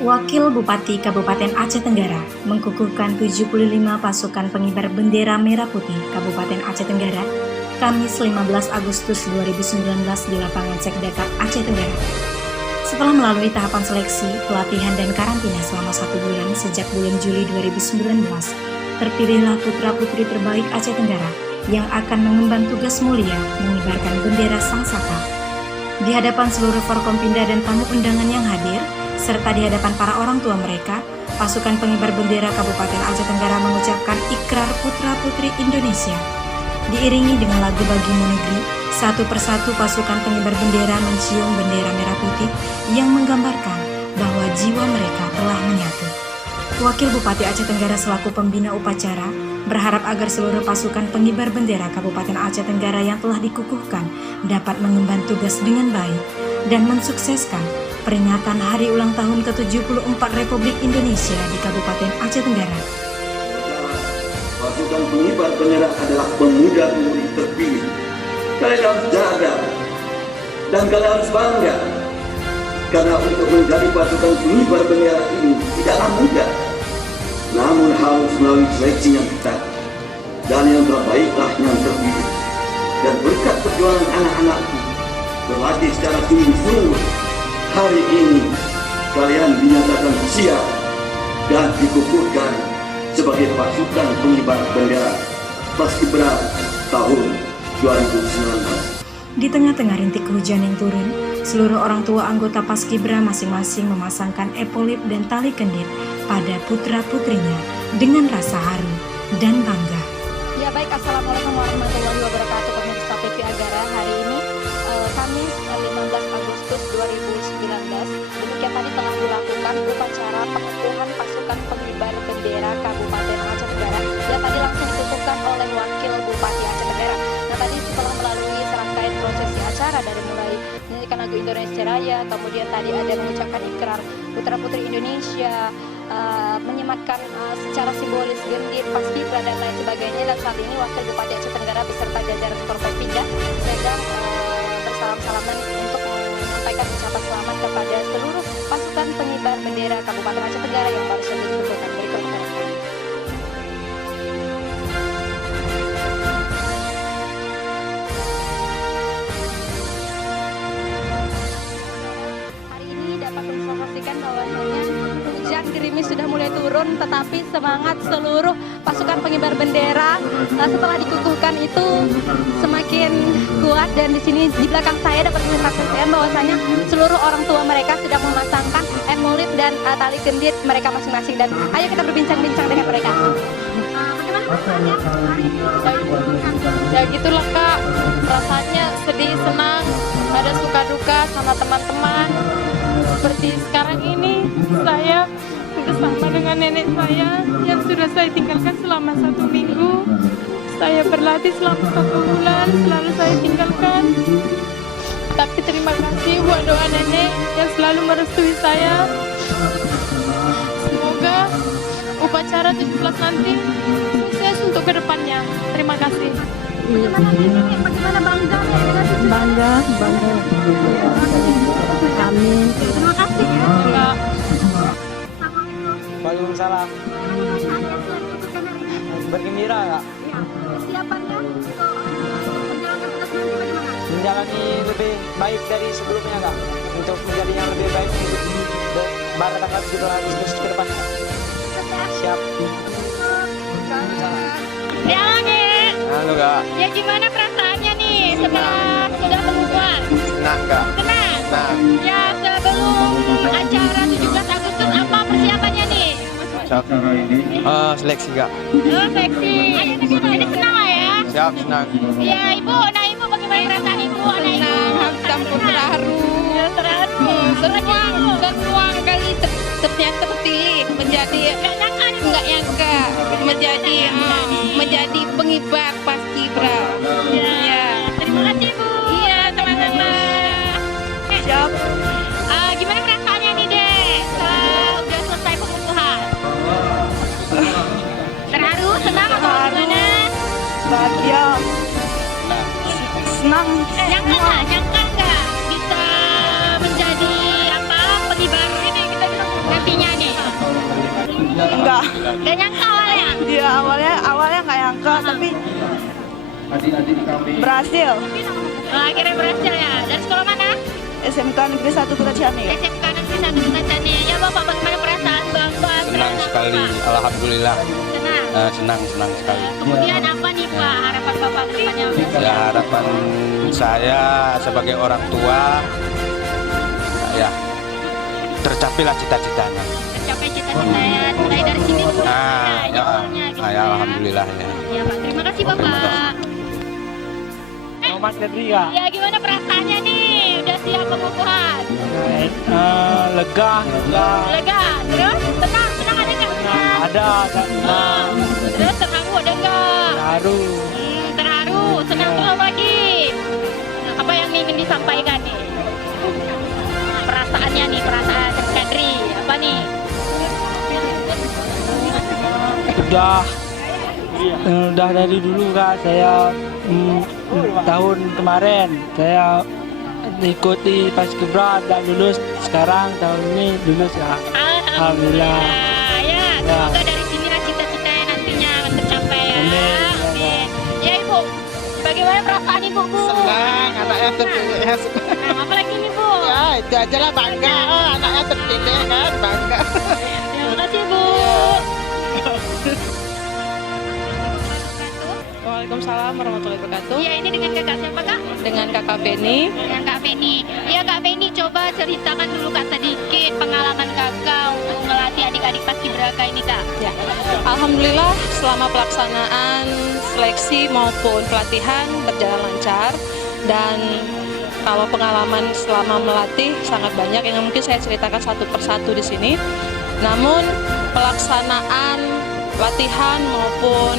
Wakil Bupati Kabupaten Aceh Tenggara mengukuhkan 75 pasukan pengibar bendera merah putih Kabupaten Aceh Tenggara Kamis 15 Agustus 2019 di lapangan Sekdakap Aceh Tenggara. Setelah melalui tahapan seleksi, pelatihan dan karantina selama 1 bulan sejak bulan Juli 2019, terpilihlah putra-putri terbaik Aceh Tenggara yang akan mengemban tugas mulia mengibarkan bendera Sang Saka. Di hadapan seluruh Forkompinda dan tamu undangan yang hadir, serta di hadapan para orang tua mereka, pasukan pengibar bendera Kabupaten Aceh Tenggara mengucapkan ikrar putra-putri Indonesia. Diiringi dengan lagu Bagimu Negeri, satu persatu pasukan pengibar bendera mencium bendera merah putih yang menggambarkan bahwa jiwa mereka telah menyatu. Wakil Bupati Aceh Tenggara selaku pembina upacara berharap agar seluruh pasukan pengibar bendera Kabupaten Aceh Tenggara yang telah dikukuhkan dapat mengemban tugas dengan baik dan mensukseskan peringatan Hari Ulang Tahun ke-74 Republik Indonesia di Kabupaten Aceh Tenggara. Pasukan pengibar bendera adalah pemuda-pemudi terpilih. Kalian harus jaga dan kalian harus bangga, karena untuk menjadi pasukan pengibar bendera ini tidaklah mudah, namun harus melalui seleksi yang ketat, dan yang terbaiklah yang terpilih. Dan berkat perjuangan anak-anakku berlatih secara sungguh-sungguh, hari ini kalian dinyatakan siap dan dikukuhkan sebagai pasukan pengibar bendera Paskibra tahun 2019. Di tengah-tengah rintik hujan yang turun, seluruh orang tua anggota Paskibra masing-masing memasangkan epolip dan tali kendit pada putra-putrinya dengan rasa haru dan bangga. Ya baik, Assalamualaikum warahmatullahi wabarakatuh pemirsa TV Agara. Hari ini Kamis 15 Agustus 2019, demikian tadi tengah dilakukan upacara pengukuhan pasukan pengibar bendera Kabupaten Aceh Tenggara yang tadi langsung dikukuhkan oleh Wakil Bupati Aceh Tenggara. Nah tadi setelah melalui serangkaian prosesi acara dari mulai menyanyikan lagu Indonesia Raya, kemudian tadi ada mengucapkan ikrar putra-putri Indonesia, menyematkan secara simbolis gendit, paskibra dan lain sebagainya. Dan saat ini Wakil Bupati Aceh Tenggara beserta jajaran Forkompinda sedang bersalam-salaman untuk menyampaikan ucapan selamat kepada seluruh pasukan pengibar bendera Kabupaten Aceh Tenggara yang baru saja dikukuhkan. Berikut rekan-rekan. Hari ini dapat menginformasikan bahwasanya hujan gerimis sudah mulai turun, tetapi semangat seluruh pasukan pengibar bendera setelah dikukuhkan itu semakin kuat. Dan di sini di belakang saya dapat menyaksikan bahwasanya seluruh orang tua mereka sudah memasangkan epolip dan tali kendit mereka masing-masing. Dan ayo kita berbincang-bincang dengan mereka. Bagaimana perasaannya hari ini? Ya gitulah Kak, rasanya sedih, senang, ada suka duka sama teman-teman. Seperti sekarang ini saya bersama dengan nenek saya yang sudah saya tinggalkan selama 1 minggu. Saya berlatih selama 1 bulan, selalu saya tinggalkan. Tapi terima kasih buat doa nenek yang selalu merestui saya. Semoga upacara 17 nanti sukses untuk kedepannya. Terima kasih. Bagaimana nih? Bagaimana bangga nih dengan cucu? Bangga. Amin. Terima kasih ya. Enggak. Assalamualaikum. Waalaikumsalam. Bagaimana perasaannya setelah dikukuhkan hari ini? Bergembira nggak? Ya, kesiapannya untuk menjalankan tugas nanti bagaimana? Menjalani lebih baik dari sebelumnya nggak? Untuk menjadi yang lebih baik pada tanggal 17 Agustus ke depan. Siap. Ya nih, Halo kak. ya gimana perasaannya nih setelah sudah pengukuhan? Senang kak. Tenang. Senang. Ya sebelum acara 17 Agustus apa persiapannya nih? Siap. Seleksi kak. Oh seksi. Ini senang lah ya? Siap, senang. Iya ibu, nah ibu bagaimana perasaan ibu? Senang, campur terharu. Ya terharu. Semua kali ternyata terpilih menjadi nggak nyangka menjadi pengibar paskibra. Ya. Terima kasih ibu. Iya sama-sama. Siap. Gimana perasaannya nih dek? Udah selesai pengukuhan. Terharu, senang atau gimana? Bahagia. Senang. Nyangka nggak bisa menjadi pengibar ini kita bilang happy Gak nyangka awalnya? Dia awalnya nggak nyangka, tapi berhasil. Oh, akhirnya berhasil ya. Dari sekolah mana? SMK Negeri 1 Kota Cianjur. SMK Negeri 1 Kota Cianjur. Ya Bapak, bagaimana perasaan Bapak? Senang sekali, alhamdulillah. Senang. Senang sekali. Kemudian apa nih Pak harapan Bapak ke depannya? Ya, harapan saya sebagai orang tua, ya tercapailah cita-citanya. Tercapai cita-cita ya. Mulai dari sini dulu Ya, gitu ya, alhamdulillah ya. Ya Pak, terima kasih Bapak. Muhammad Kedriga. Ya gimana perasaannya nih? Udah siap pengukuhan? Lega. Lega? Terus? Tenang ada nggak? Ada. Terus terharu ada nggak? Terharu. Terharu, senang belum lagi? Apa yang ingin disampaikan nih? Perasaannya nih, perasaan Kadri, apa nih? Udah dari dulu Kak, saya tahun kemarin saya ikuti Paskibra dan lulus, sekarang tahun ini lulus Kak. Alhamdulillah. Ya, semoga dari sinilah cita-citanya nantinya tercapai ya. Amin. Ya Ibu, bagaimana perasaan Ibu Bu? Senang, anaknya terpilih. Nah, apa lagi nih Bu? Ya, itu aja lah, bangga. Oh, anaknya terpilih kan, bangga. Terima kasih Bu. Waalaikumsalam warahmatullahi wabarakatuh. Iya, ini dengan kakak siapa Kak? Dengan Kakak Beni. Dengan Kak Beni. Iya Kak Beni, coba ceritakan dulu Kak sedikit pengalaman Kakak untuk melatih adik-adik Paskibraka ini Kak. Ya. Alhamdulillah selama pelaksanaan seleksi maupun pelatihan berjalan lancar, dan kalau pengalaman selama melatih sangat banyak yang mungkin saya ceritakan satu persatu di sini. Namun pelaksanaan latihan maupun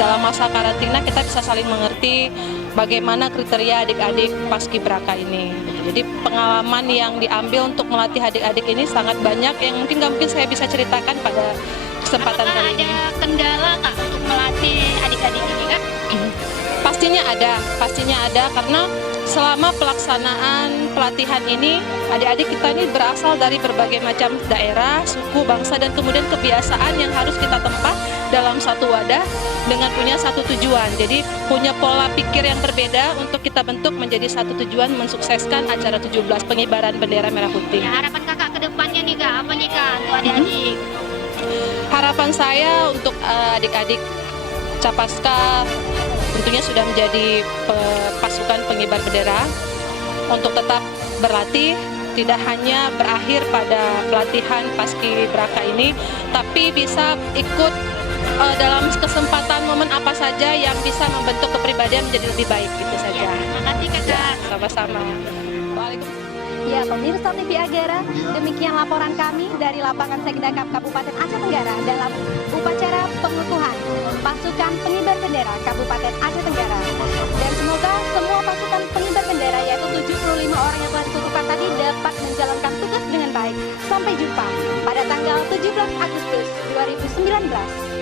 dalam masa karantina kita bisa saling mengerti bagaimana kriteria adik-adik Paskibraka ini. Jadi pengalaman yang diambil untuk melatih adik-adik ini sangat banyak yang mungkin nggak mungkin saya bisa ceritakan pada kesempatan Apakah kali ini. ada kendala Kak untuk melatih adik-adik ini Kak? Pastinya ada karena selama pelaksanaan pelatihan ini adik-adik kita ini berasal dari berbagai macam daerah, suku, bangsa, dan kemudian kebiasaan yang harus kita tempat dalam satu wadah dengan punya satu tujuan. Jadi punya pola pikir yang berbeda untuk kita bentuk menjadi satu tujuan mensukseskan acara 17 pengibaran bendera merah putih. Ya, harapan Kakak ke depannya nih Kak, apa nih Kak untuk adik-adik? Harapan saya untuk adik-adik Capaska tentunya sudah menjadi pasukan pengibar bendera untuk tetap berlatih, tidak hanya berakhir pada pelatihan Paskibraka ini, tapi bisa ikut dalam kesempatan momen apa saja yang bisa membentuk kepribadian menjadi lebih baik, gitu saja. Ya, terima kasih Kakak. Sama-sama. Waalaikumsalam. Ya, pemirsa TV Agara, demikian laporan kami dari lapangan Sekdakap Kabupaten Aceh Tenggara dalam upacara pengukuhan pasukan pengibar bendera Kabupaten Aceh Tenggara. Dan semoga semua pasukan pengibar bendera, yaitu 75 orang yang telah dikukuhkan tadi, dapat menjalankan tugas dengan baik. Sampai jumpa pada tanggal 17 Agustus 2019.